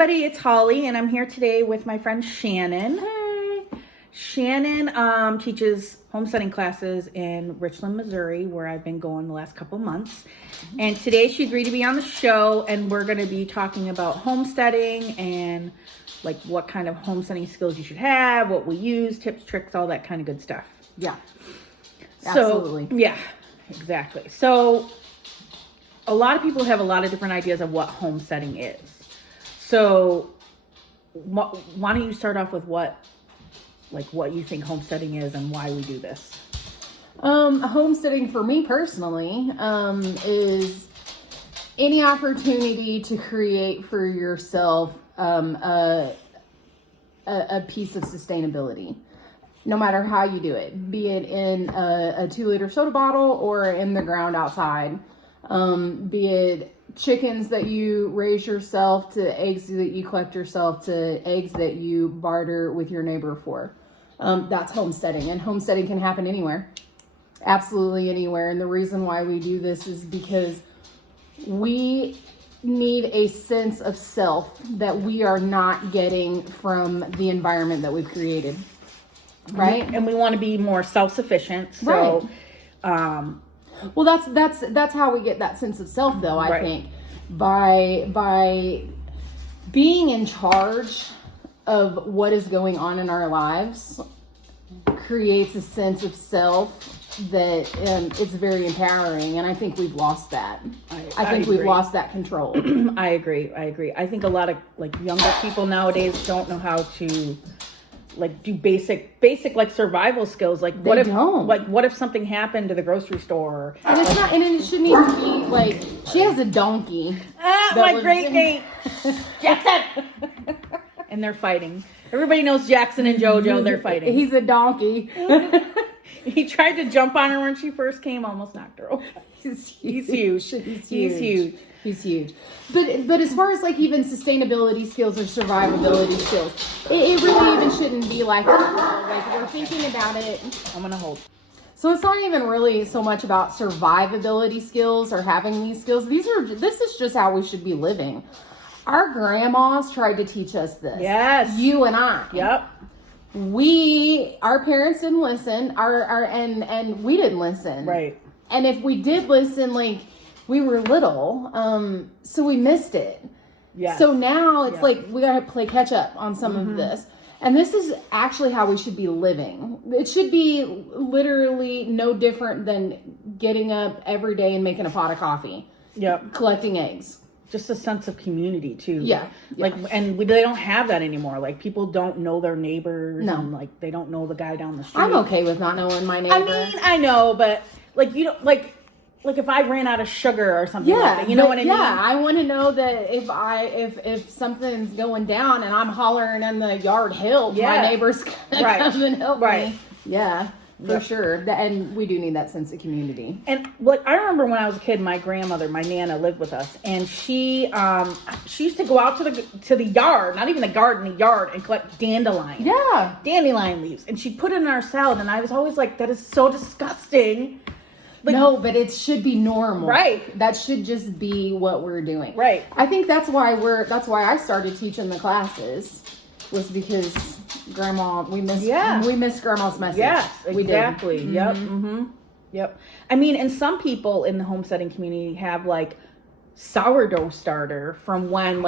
everybody, it's Holly, and I'm here today with my friend Shannon. Hey! Shannon teaches homesteading classes in Richland, Missouri, where I've been going the last couple months. And today she agreed to be on the show, and we're going to be talking about homesteading and like what kind of homesteading skills you should have, what we use, tips, tricks, all that kind of good stuff. Yeah, absolutely. Yeah, exactly. So a lot of people have a lot of different ideas of what homesteading is. So why don't you start off with what you think homesteading is and why we do this? Homesteading for me personally is any opportunity to create for yourself a piece of sustainability, no matter how you do it, be it in a 2-liter soda bottle or in the ground outside, be it chickens that you raise yourself to eggs that you collect yourself to eggs that you barter with your neighbor for. That's homesteading, and homesteading can happen anywhere, absolutely anywhere. And the reason why we do this is because we need a sense of self that we are not getting from the environment that we've created, right? And we want to be more self-sufficient. So, right. Well, that's how we get that sense of self, though. I think by being in charge of what is going on in our lives creates a sense of self that it's very empowering, and I think we've lost that. I think we've lost that control. I agree. I think a lot of younger people nowadays don't know how to do basic survival skills. What if something happened to the grocery store? And it's not, and it shouldn't even be she has a donkey. My great Dane, Jackson, and they're fighting. Everybody knows Jackson and JoJo. They're fighting. He's a donkey. He tried to jump on her when she first came, almost knocked her over. He's huge. He's huge. But as far as even sustainability skills or survivability skills, it really even shouldn't be like that. We're thinking about it. I'm gonna hold. So it's not even really so much about survivability skills or having these skills. This is just how we should be living. Our grandmas tried to teach us this. Yes. You and I. Yep. Our parents didn't listen. And we didn't listen. Right. And if we did listen, we were little, so we missed it. Yeah. So now it's we gotta play catch up on some of this. And this is actually how we should be living. It should be literally no different than getting up every day and making a pot of coffee. Yep. Collecting eggs. Just a sense of community too. Yeah. And they don't have that anymore. People don't know their neighbors. No. And they don't know the guy down the street. I'm okay with not knowing my neighbor. I mean, I know, but you don't if I ran out of sugar or something like that, you know what I mean? Yeah, I want to know that if something's going down and I'm hollering in the yard help, my neighbor's gonna come and help me. Yeah, for sure. And we do need that sense of community. And I remember when I was a kid, my grandmother, my Nana, lived with us, and she used to go out to the yard, not even the garden, the yard, and collect dandelion. Yeah, dandelion leaves, and she put it in our salad, and I was always like, that is so disgusting. No, but it should be normal. Right. That should just be what we're doing. Right. I think that's why I started teaching the classes, was because we missed grandma's message. Yes, exactly. We did. Yep. Mm-hmm. Yep. I mean, and some people in the homesteading community have sourdough starter from when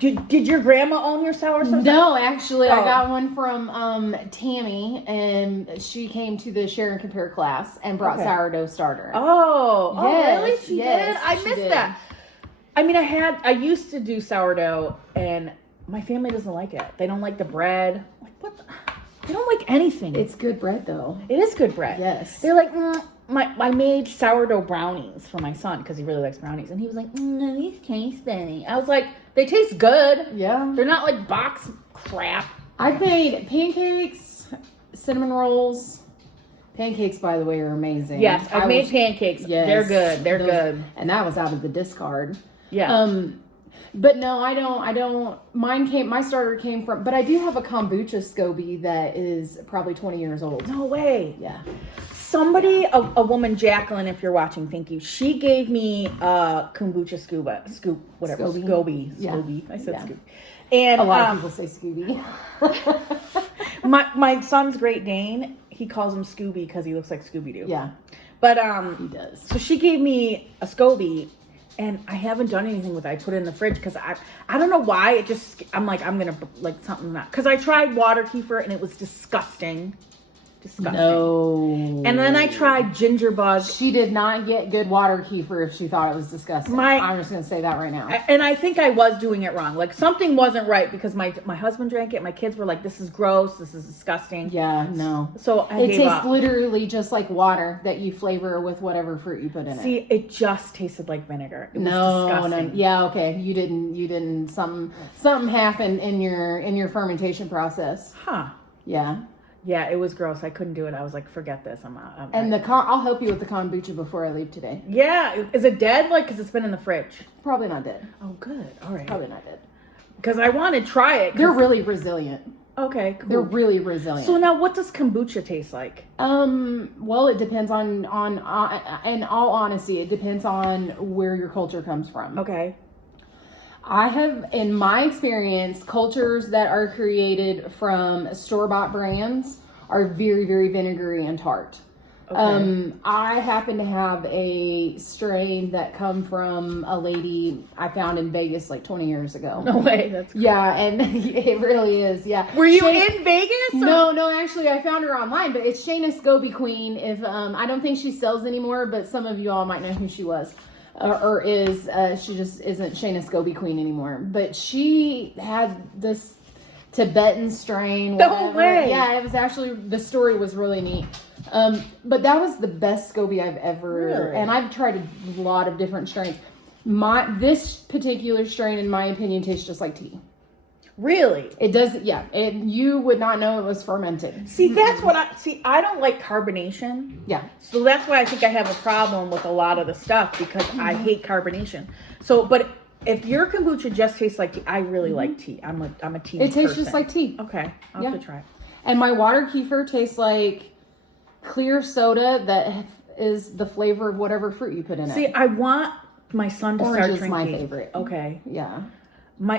Did your grandma own your sourdough? No, actually, I got one from Tammy, and she came to the Share and Compare class and brought sourdough starter. Oh, yes, really? She did? I missed that. I mean, I used to do sourdough, and my family doesn't like it. They don't like the bread. They don't like anything. It's good bread, though. It is good bread. Yes. They're like, I made sourdough brownies for my son because he really likes brownies, and he was like, these taste funny. I was like, they taste good. Yeah. They're not box crap. I've made pancakes, cinnamon rolls. Pancakes, by the way, are amazing. Yes, I've made pancakes. Yes, they're good. They're good. And that was out of the discard. Yeah. But no, I don't. My starter came from, but I do have a kombucha SCOBY that is probably 20 years old. No way. Yeah. Somebody, a woman, Jacqueline, if you're watching, thank you. She gave me kombucha whatever, Scoby. Yeah. Scooby. I said Yeah. Scooby. And A lot of people say Scooby. my son's Great Dane, he calls him Scooby because he looks like Scooby-Doo. Yeah, But he does. so she gave me a Scoby, and I haven't done anything with it. I put it in the fridge because I don't know why. I'm like, I'm gonna like something that, because I tried water kefir and it was disgusting. No. And then I tried ginger bug. She did not get good water kefir if she thought it was disgusting. I'm just going to say that right now. And I think I was doing it wrong. Like, something wasn't right because my husband drank it. My kids were like, this is gross. This is disgusting. Yeah, no. So it tastes literally just like water that you flavor with whatever fruit you put in it. See, it just tasted like vinegar. It was disgusting. No. Yeah, okay. You didn't. Something happened in your fermentation process. Huh. Yeah. Yeah, it was gross. I couldn't do it. I was like, forget this. I'm out. I'll help you with the kombucha before I leave today. Yeah. Is it dead? Like, because it's been in the fridge. Probably not dead. Oh, good. All right. Probably not dead. Because I want to try it. They're really resilient. Okay, cool. They're really resilient. So now, what does kombucha taste like? Well, it depends on in all honesty, it depends on where your culture comes from. Okay. I have, in my experience, cultures that are created from store-bought brands are very, very vinegary and tart. Okay. I happen to have a strain that come from a lady I found in Vegas like 20 years ago. No way. That's cool. Yeah, and it really is. Yeah. Were you in Vegas? Or? No. Actually, I found her online, but it's Shannon Scoby Queen. If I don't think she sells anymore, but some of you all might know who she was. Or is she just isn't Shannon Scoby Queen anymore? But she had this Tibetan strain. No way. Yeah, it was actually, the story was really neat. But that was the best Scoby I've ever. Really? And I've tried a lot of different strains. This particular strain, in my opinion, tastes just like tea. Really? It does. Yeah. You would not know it was fermented. See, that's what I don't like carbonation. Yeah. So that's why I think I have a problem with a lot of the stuff, because I hate carbonation. So, but if your kombucha just tastes like tea, I really like tea. I'm a tea It tastes person. just like tea. Okay. I'll have to try it. And my water kefir tastes like clear soda that is the flavor of whatever fruit you put in it. See, I want my son to Orange start is drinking. my favorite. Okay. Yeah.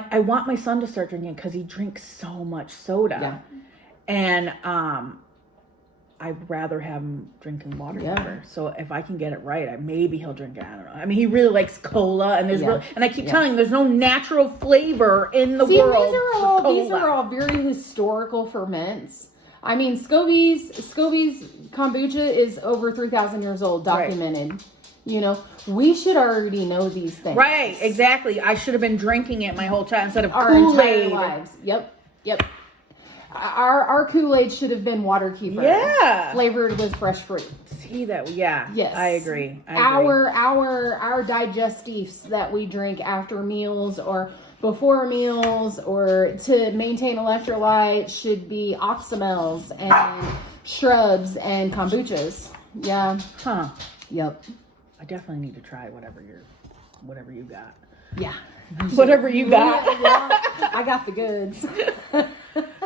I want my son to start drinking because he drinks so much soda. Yeah. And I'd rather have him drinking water kefir. So if I can get it right, maybe he'll drink it. I don't know. I mean, he really likes cola, and and I keep telling him there's no natural flavor in the world. These are all very historical ferments. I mean, Scoby's kombucha is over 3,000 years old, documented. Right. You know, we should already know these things. Right, exactly. I should have been drinking it my whole time instead of our Kool-Aid. entire lives. Yep. Our Kool-Aid should have been water kefir. Yeah. Flavored with fresh fruit. See that? Yeah. Yes. I agree. Our digestifs that we drink after meals or before meals or to maintain electrolytes should be oxymels and shrubs and kombuchas. Yeah. Huh. Yep. I definitely need to try whatever you got. Yeah. Whatever you got. Yeah, I got the goods.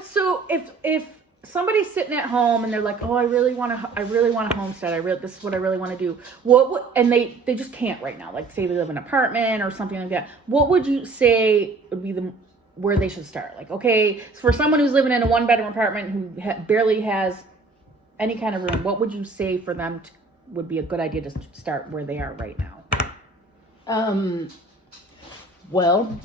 So if somebody's sitting at home and they're like, oh, I really want to homestead. This is what I really want to do. And they just can't right now. Like, say they live in an apartment or something like that. What would you say would be where they should start? Like, okay, for someone who's living in a 1-bedroom apartment who barely has any kind of room, what would you say for them would be a good idea to start where they are right now? Well,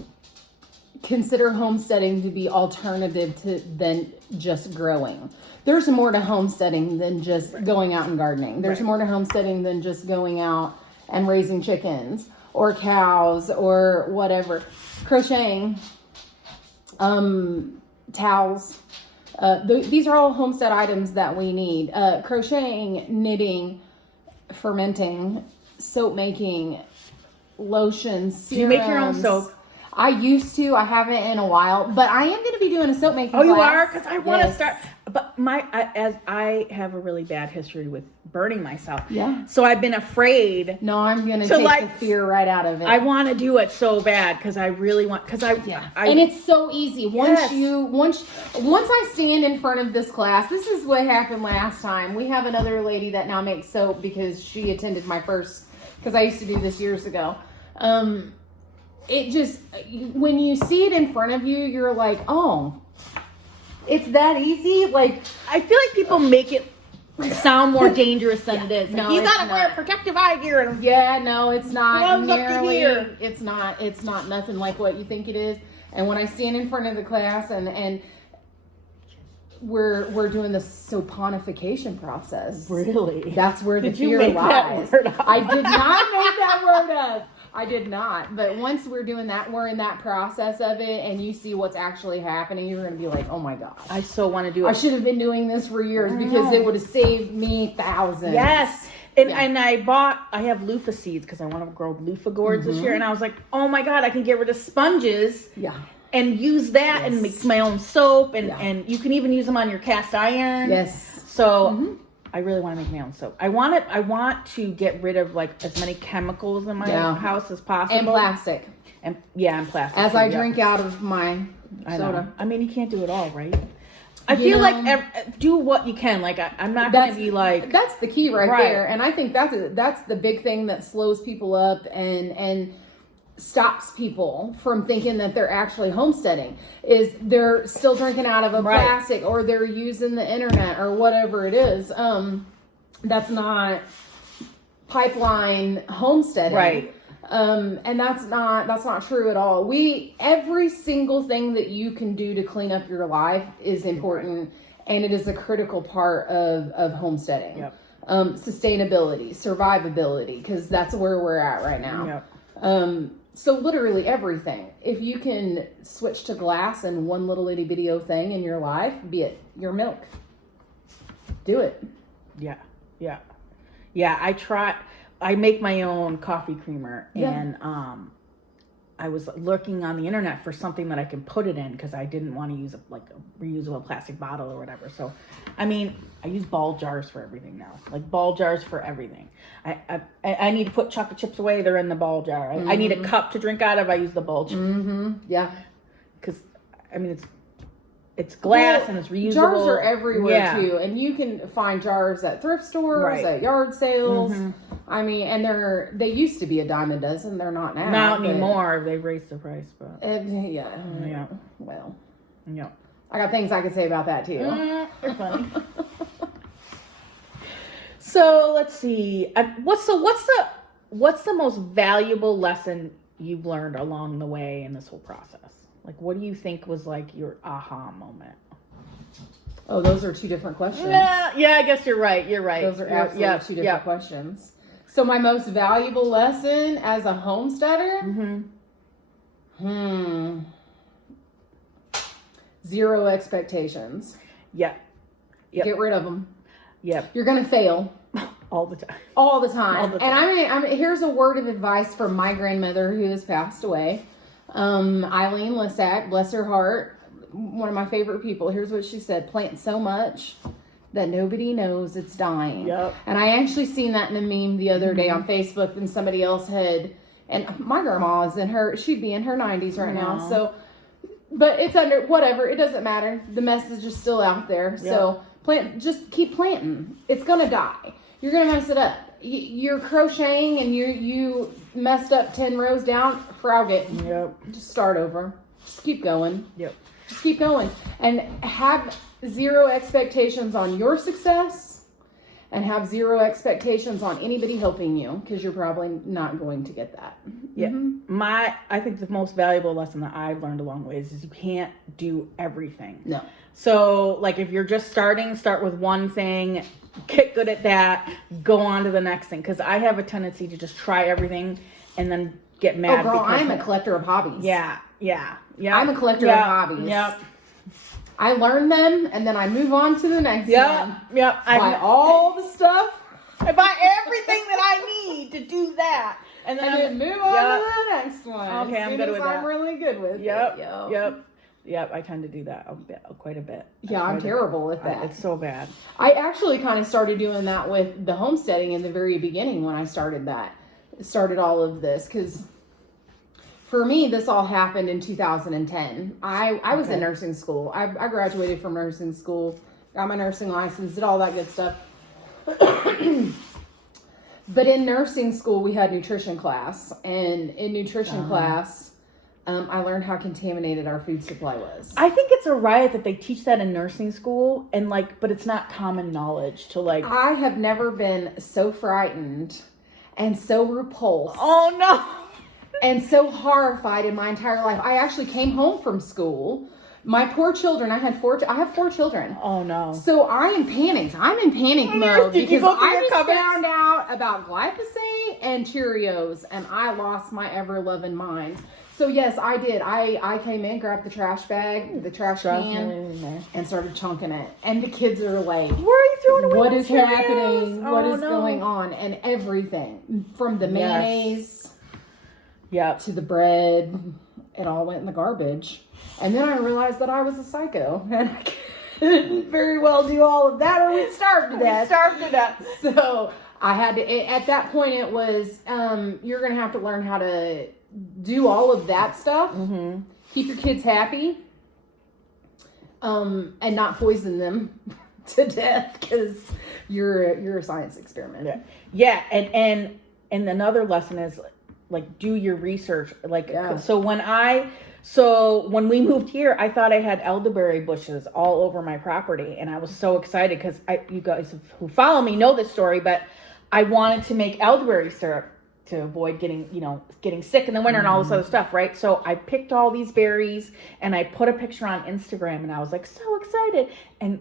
consider homesteading to be alternative than just growing. There's more to homesteading than just going out and gardening. There's more to homesteading than just going out and raising chickens or cows or whatever. Crocheting, towels. These are all homestead items that we need. Crocheting, knitting, fermenting, soap making, lotions, serums. Do you make your own soap? I used to. I haven't in a while, but I am going to be doing a soap making class. You are? Because I want to start. But as I have a really bad history with burning myself. Yeah. So I've been afraid. No, I'm going to take the fear right out of it. I want to do it so bad because I really want. And it's so easy. Once I stand in front of this class, this is what happened last time. We have another lady that now makes soap because she attended my first, because I used to do this years ago. It just, when you see it in front of you, you're like, oh, it's that easy. Like, I feel like people make it sound more dangerous than it is. Like, no, you gotta wear protective eye gear. No, it's not. Gloves up to here. It's not nothing like what you think it is. And when I stand in front of the class and we're doing the soponification process. Really? That's where the fear lies. I did not make that word up. I did not. But once we're doing that, we're in that process of it, and you see what's actually happening, you're going to be like, oh my God. I so want to do it. I should have been doing this for years because it would have saved me thousands. Yes. And I have loofah seeds because I want to grow loofah gourds this year. And I was like, oh my God, I can get rid of sponges. Yeah. And use that and make my own soap. And you can even use them on your cast iron. Yes. So I really want to make my own soap. I want to get rid of like as many chemicals in my house as possible. And plastic. And plastic. As I drink out of my soda. I mean, you can't do it all, right? I feel like do what you can. Like I'm not going to be like. That's the key right there. And I think that's the big thing that slows people up and stops people from thinking that they're actually homesteading, is they're still drinking out of a plastic, or they're using the internet or whatever it is. That's not pipeline homesteading. Right. And that's not true at all. Every single thing that you can do to clean up your life is important, and it is a critical part of homesteading. Yep. Sustainability, survivability, because that's where we're at right now. Yep. So literally everything. If you can switch to glass in one little itty bitty thing in your life, be it your milk, do it. Yeah. I make my own coffee creamer, and I was looking on the internet for something that I can put it in because I didn't want to use a reusable plastic bottle or whatever. So, I mean, I use ball jars for everything now. Like ball jars for everything. I need to put chocolate chips away. They're in the ball jar. I need a cup to drink out of. I use the ball jar. Yeah. Because, I mean, it's glass and it's reusable. Jars are everywhere too, and you can find jars at thrift stores, at yard sales. I mean, and they used to be a dime a dozen. They're not now. Not anymore. They've raised the price, but Well, yeah. I got things I could say about that too. They're funny. So let's see. What's the most valuable lesson you've learned along the way in this whole process? Like, what do you think was like your aha moment? Oh, those are two different questions. Yeah, I guess you're right. Those are absolutely two different questions. So my most valuable lesson as a homesteader? Zero expectations. Yep. Get rid of them. Yep. You're going to fail. All the time. All the time. And I mean, here's a word of advice from my grandmother who has passed away. Eileen Lissack, bless her heart, one of my favorite people. Here's what she said: plant so much that nobody knows it's dying. Yep. And I actually seen that in a meme the other day on Facebook, and somebody else and my grandma she'd be in her 90s right now. So, but it's whatever. It doesn't matter. The message is still out there. Yep. So just keep planting. It's going to die. You're going to mess it up. You're crocheting and you messed up 10 rows down, frog it. Yep. Just start over. Just keep going. Yep. Just keep going. And have zero expectations on your success, and have zero expectations on anybody helping you, because you're probably not going to get that. Yeah. I think the most valuable lesson that I've learned along the way is you can't do everything. No. So, like, if you're just start with one thing, get good at that, go on to the next thing. Because I have a tendency to just try everything and then get mad. Oh, girl, I'm a collector of hobbies. Yeah. I'm a collector of hobbies. Yep. I learn them, and then I move on to the next one. Yep. I buy all the stuff. I buy everything that I need to do that. And then move on to the next one. Okay, I'm good with that. I'm really good with Yep. I tend to do that quite a bit. Yeah, I'm terrible with that. It's so bad. I actually kind of started doing that with the homesteading in the very beginning when I started all of this, because for me, this all happened in 2010. I was in nursing school. I graduated from nursing school, got my nursing license, did all that good stuff. But in nursing school, we had nutrition class, and in nutrition class, I learned how contaminated our food supply was. I think it's a riot that they teach that in nursing school, and but it's not common knowledge to I have never been so frightened and so repulsed. Oh no! And so horrified in my entire life. I actually came home from school. My poor children. I have 4 children. Oh no! So I'm in panic mode because I just found out about glyphosate and Cheerios, and I lost my ever loving mind. So yes, I did. I came in, grabbed the trash bag, the trash can, and started chunking it. And the kids are like, "Where are you throwing away? What is happening? What is going on?" And everything from the mayonnaise, to the bread, it all went in the garbage. And then I realized that I was a psycho, and I couldn't very well do all of that, or we'd starve to death. So I had to. At that point, it was you're going to have to learn how to do all of that stuff, keep your kids happy, and not poison them to death because you're a science experiment. And another lesson is do your research. So when we moved here, I thought I had elderberry bushes all over my property, and I was so excited because you guys who follow me know this story, but I wanted to make elderberry syrup to avoid getting sick in the winter and all this other stuff, right? So I picked all these berries and I put a picture on Instagram, and I was so excited. And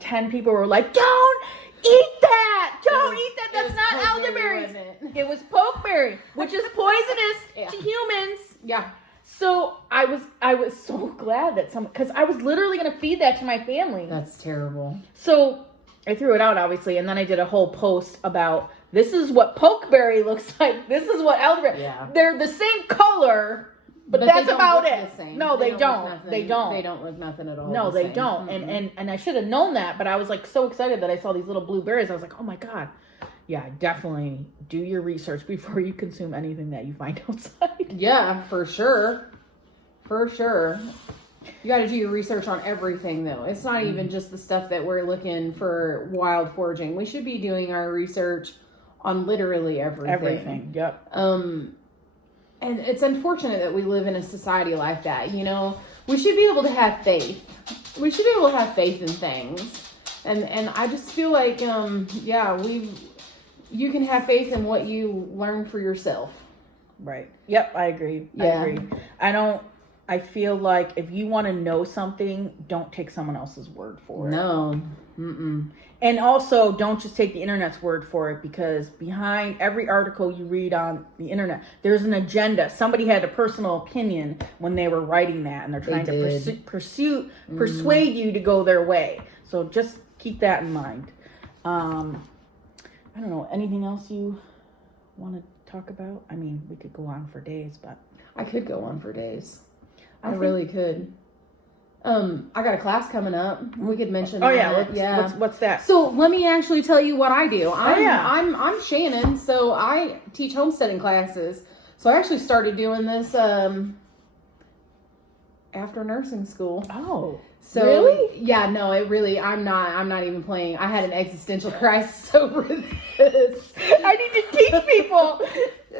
10 people were like, "Don't eat that! Don't eat that! That's not elderberries. It was pokeberry, which is poisonous to humans." Yeah. So I was so glad that because I was literally going to feed that to my family. That's terrible. So I threw it out, obviously, and then I did a whole post about, this is what pokeberry looks like. This is what elderberry. Yeah. They're the same color, but that's about it. No, they don't. They don't look nothing at all. No, they don't. Mm-hmm. And I should have known that, but I was so excited that I saw these little blueberries. I was like, oh my God. Yeah, definitely do your research before you consume anything that you find outside. Yeah, for sure. For sure. You got to do your research on everything, though. It's not even just the stuff that we're looking for wild foraging. We should be doing our research on literally everything. Everything, yep. And it's unfortunate that we live in a society like that, We should be able to have faith. We should be able to have faith in things. And I just feel like, you can have faith in what you learn for yourself. Right. Yep, I agree. Yeah. I agree. I feel like if you want to know something, don't take someone else's word for it. No. Mm-mm. And also, don't just take the internet's word for it, because behind every article you read on the internet, there's an agenda. Somebody had a personal opinion when they were writing that, and they're trying to persuade you to go their way. So just keep that in mind. I don't know, anything else you want to talk about? I mean, we could go on for days, but... I could go on for days. I really could. I got a class coming up. We could mention that. Yeah. What's that? So let me actually tell you what I do. I'm Shannon, so I teach homesteading classes. So I actually started doing this after nursing school. Oh. So, really? Yeah, no, I'm not even playing. I had an existential crisis over this. I need to teach people.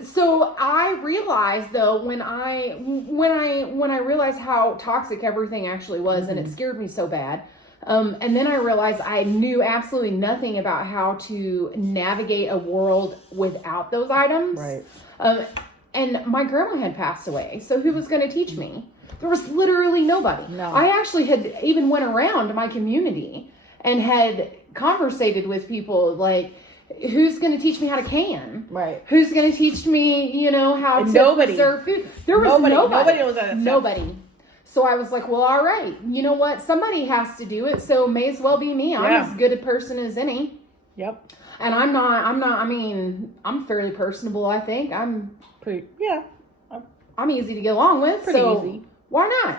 So I realized, though, when I realized how toxic everything actually was, and it scared me so bad. And then I realized I knew absolutely nothing about how to navigate a world without those items. Right. And my grandma had passed away, so who was going to teach me? There was literally nobody. No. I actually had even went around my community and had conversated with people like, who's going to teach me how to can? Right. Who's going to teach me, how to preserve food? There was nobody. Nobody knows that. Nobody. So I was like, well, all right. You know what? Somebody has to do it, so may as well be me. I'm as good a person as any. Yep. And I mean, I'm fairly personable, I think. I'm easy to get along with. Pretty so easy. Why not?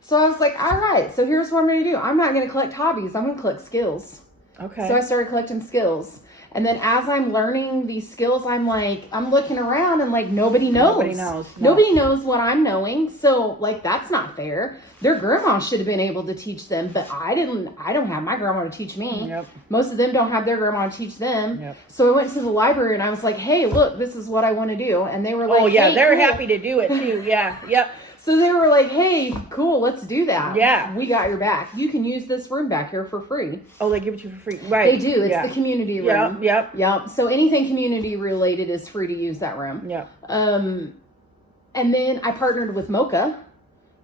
So I was like, all right, so here's what I'm going to do. I'm not going to collect hobbies. I'm going to collect skills. Okay. So I started collecting skills. And then as I'm learning these skills, I'm looking around and like, nobody knows. Nobody knows. No. Nobody knows what I'm knowing. So like, that's not fair. Their grandma should have been able to teach them, but I don't have my grandma to teach me. Yep. Most of them don't have their grandma to teach them. Yep. So I went to the library and I was like, hey, look, this is what I want to do. And they were like, oh yeah, hey, they're cool. happy to do it too. Yeah. Yep. So they were like, hey, cool, let's do that. Yeah. We got your back. You can use this room back here for free. Oh, they give it to you for free. Right. They do. It's the community room. Yep. So anything community related is free to use that room. Yep. And then I partnered with MOCA,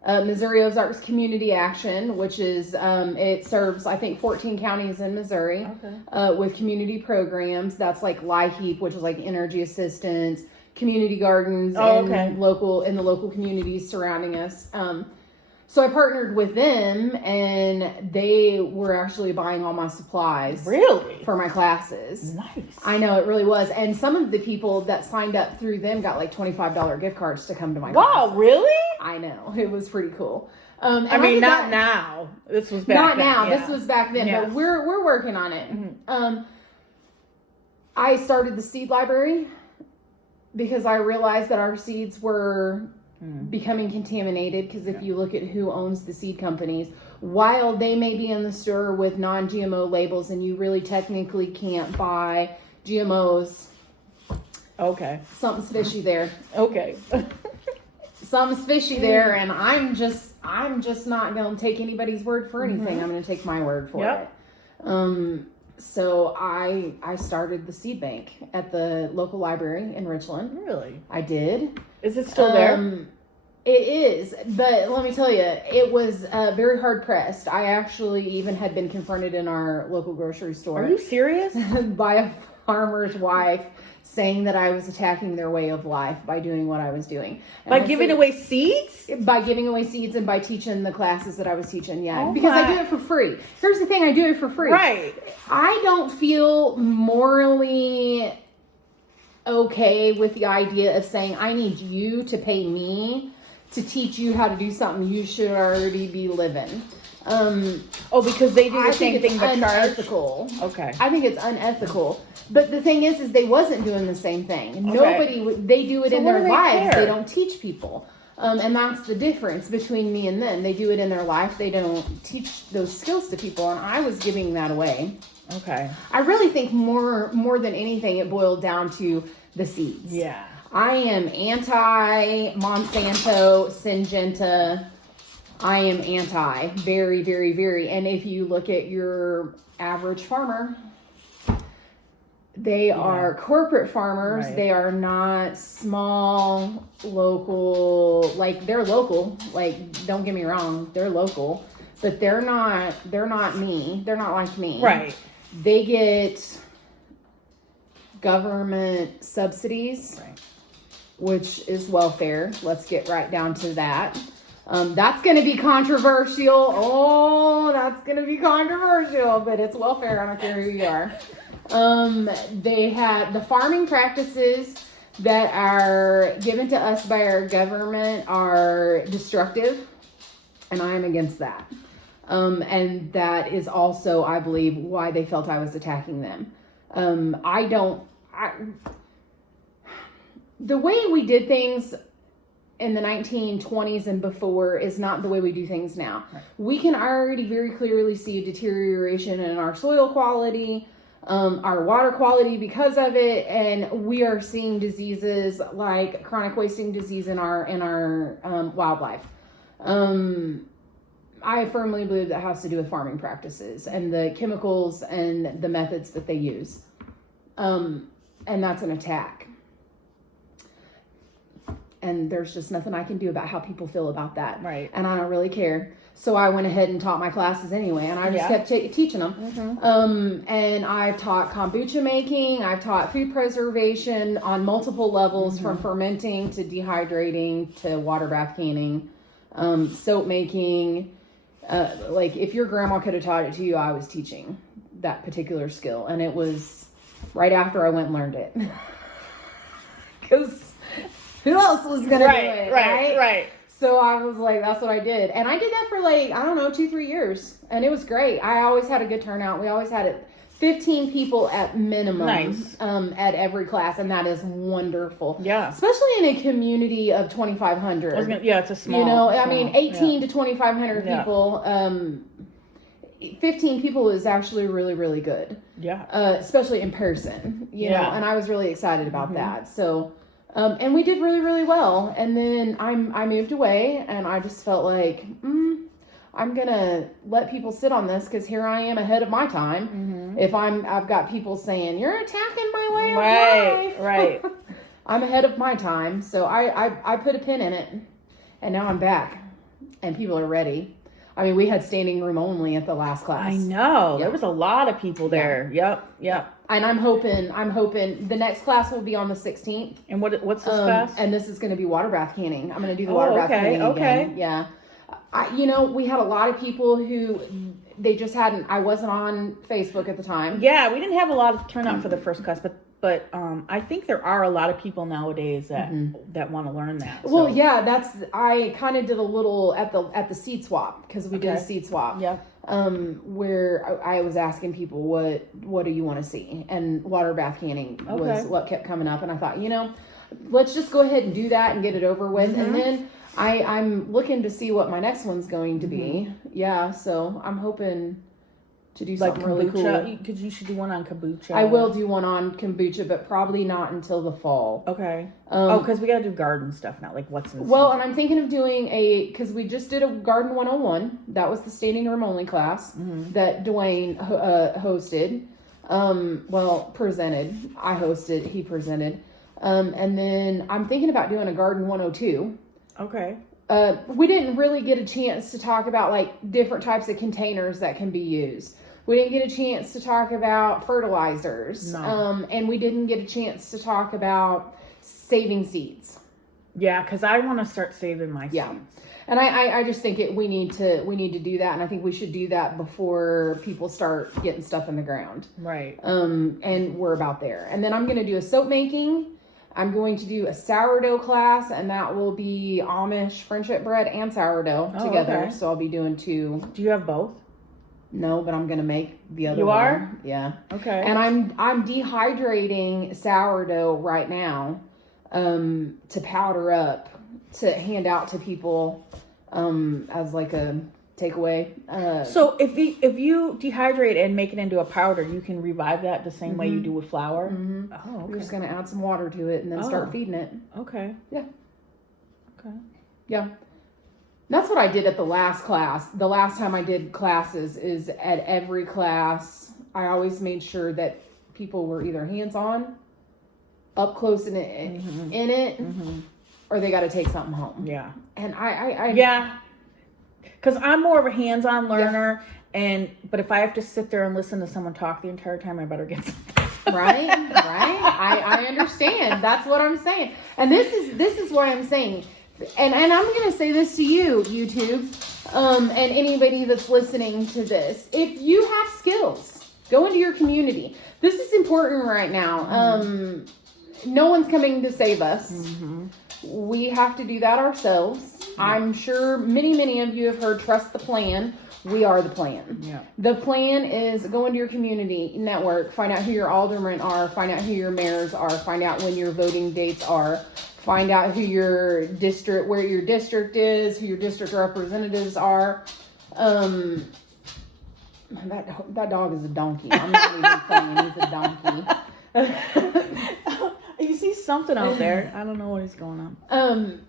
Missouri Ozarks Community Action, which is, it serves, I think, 14 counties in Missouri with community programs. That's like LIHEAP, which is like energy assistance, community gardens in the local communities surrounding us. So I partnered with them, and they were actually buying all my supplies. Really? For my classes. Nice. I know, it really was. And some of the people that signed up through them got like $25 gift cards to come to my classes. Wow, really? I know. It was pretty cool. I mean, not now. This was back not then. now. Yeah. This was back then, but we're working on it. Mm-hmm. I started the seed library because I realized that our seeds were becoming contaminated, because if you look at who owns the seed companies, while they may be in the store with non-GMO labels, and you really technically can't buy GMOs. Okay. Something's fishy there. Okay. Something's fishy there, and I'm just not going to take anybody's word for anything. I'm going to take my word for it. So I started the seed bank at the local library in Richland. Really? I did. Is it still there? It is, but let me tell you, it was very hard pressed. I actually even had been confronted in our local grocery store. Are you serious? By a farmer's wife saying that I was attacking their way of life by doing what I was doing. And by giving away seeds? By giving away seeds and by teaching the classes that I was teaching, Oh because I do it for free. Here's the thing, I do it for free. Right. I don't feel morally okay with the idea of saying, I need you to pay me to teach you how to do something you should already be living. Because they do the same thing but unethical. Okay. I think it's unethical. But the thing is they wasn't doing the same thing. Nobody, they do it in their lives. They don't teach people. And that's the difference between me and them. They do it in their life. They don't teach those skills to people. And I was giving that away. Okay. I really think more than anything, it boiled down to the seeds. Yeah. I am anti Monsanto, Syngenta. I am anti, very, very, very. And if you look at your average farmer, they are corporate farmers. Right. They are not small, local, like they're local. Like, don't get me wrong, they're local, but they're not me. They're not like me. Right. They get government subsidies, which is welfare. Let's get right down to that. That's going to be controversial. Oh, that's going to be controversial, but it's welfare. I don't care who you are. They had the farming practices that are given to us by our government are destructive, and I am against that. And that is also, I believe, why they felt I was attacking them. The way we did things in the 1920s and before is not the way we do things now. Right. We can already very clearly see a deterioration in our soil quality, our water quality because of it, and we are seeing diseases like chronic wasting disease in our wildlife. I firmly believe that has to do with farming practices and the chemicals and the methods that they use. And that's an attack. And there's just nothing I can do about how people feel about that. Right. And I don't really care. So I went ahead and taught my classes anyway, and I just kept teaching them. Mm-hmm. And I've taught kombucha making. I've taught food preservation on multiple levels, from fermenting to dehydrating to water bath canning, soap making. Like if your grandma could have taught it to you, I was teaching. that particular skill. And it was right after I went and learned it. Because who else was going to do it, Right. So I was like, that's what I did. And I did that for like, I don't know, 2-3 years. And it was great. I always had a good turnout. We always had 15 people at minimum. Nice. At every class. And that is wonderful. Yeah. Especially in a community of 2,500. Yeah, it's a small. You know, small, I mean, 18 to 2,500 people. 15 people is actually really, really good. Yeah. Especially in person, you know, and I was really excited about that. So, and we did really, really well. And then I moved away and I just felt like, I'm going to let people sit on this because here I am ahead of my time. If I've got people saying, you're attacking my way of life. Right. I'm ahead of my time. So I put a pin in it and now I'm back and people are ready. I mean, we had standing room only at the last class. I know. There was a lot of people there. Yep. And I'm hoping the next class will be on the 16th. And what's this class? And this is going to be water bath canning. I'm going to do the water bath canning again. Yeah. We had a lot of people who they just hadn't, I wasn't on Facebook at the time. Yeah, we didn't have a lot of turnout for the first class, but I think there are a lot of people nowadays that want to learn that. So. Well, yeah, I kind of did a little at the seed swap because we did a seed swap. Yeah. Where I was asking people what do you want to see, and water bath canning was what kept coming up, and I thought, let's just go ahead and do that and get it over with, and then I'm looking to see what my next one's going to be. Yeah, so I'm hoping to do something really cool. Because you should do one on kombucha. I will do one on kombucha, but probably not until the fall. Okay. Because we got to do garden stuff now, like what's in the Well, and I'm thinking of doing because we just did a Garden 101. That was the standing room only class that Dwayne hosted. Presented. I hosted, he presented. And then I'm thinking about doing a Garden 102. Okay. We didn't really get a chance to talk about like different types of containers that can be used. We didn't get a chance to talk about fertilizers. No. And we didn't get a chance to talk about saving seeds. Yeah, because I want to start saving my seeds. And I just think we need to do that, and I think we should do that before people start getting stuff in the ground. Right. And we're about there. And then I'm going to do a soap making. I'm going to do a sourdough class, and that will be Amish friendship bread and sourdough together. Okay. So I'll be doing 2. Do you have both? No, but I'm going to make the other one. You are? Yeah. Okay. And I'm dehydrating sourdough right now to powder up to hand out to people as like a takeaway. So if you dehydrate and make it into a powder, you can revive that the same way you do with flour? Mm-hmm. Oh, okay. We're just going to add some water to it and then start feeding it. Okay. Yeah. Okay. Yeah. That's what I did at the last class. The last time I did classes is at every class, I always made sure that people were either hands-on, up close in it, or they got to take something home. Yeah. And I yeah. Because I'm more of a hands-on learner, but if I have to sit there and listen to someone talk the entire time, I better get something. Right. I understand. That's what I'm saying. And this is what I'm saying. And I'm going to say this to you, YouTube, and anybody that's listening to this. If you have skills, go into your community. This is important right now. No one's coming to save us. We have to do that ourselves. I'm sure many of you have heard trust the plan. We are the plan. Yeah. The plan is go into your community network, find out who your aldermen are, find out who your mayors are, find out when your voting dates are, find out who where your district is, who your district representatives are. That dog is a donkey. I'm not even playing. He's a donkey. You see something out there. I don't know what is going on.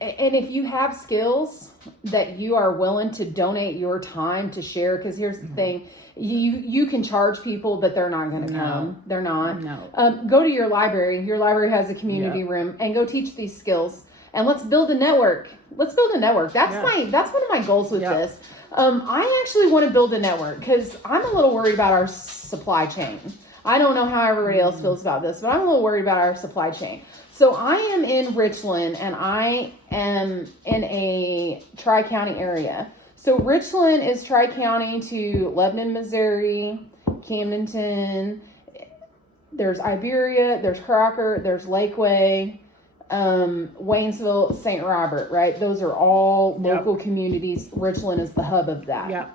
And if you have skills that you are willing to donate your time to share, because here's the thing, you can charge people, but they're not going to come. They're not. No. Go to your library. Your library has a community room, and go teach these skills. And let's build a network. That's one of my goals with this. I actually want to build a network because I'm a little worried about our supply chain. I don't know how everybody else feels about this, but I'm a little worried about our supply chain. So I am in Richland, and I am in a tri-county area. So Richland is Tri-County to Lebanon, Missouri, Camdenton. There's Iberia, there's Crocker, there's Lakeway, Waynesville, St. Robert, right? Those are all local communities. Richland is the hub of that. Yeah.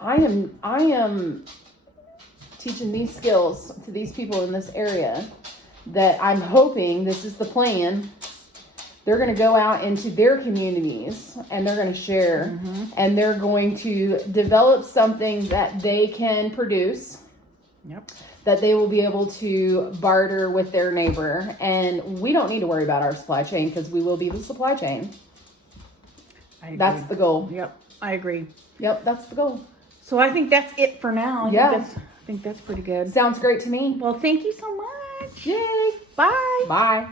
I am teaching these skills to these people in this area that I'm hoping, this is the plan, they're going to go out into their communities and they're going to share and they're going to develop something that they can produce. Yep. That they will be able to barter with their neighbor. And we don't need to worry about our supply chain because we will be the supply chain. That's the goal. Yep, I agree. Yep, that's the goal. So I think that's it for now. I think that's pretty good. Sounds great to me. Well, thank you so much. Yay. Bye. Bye.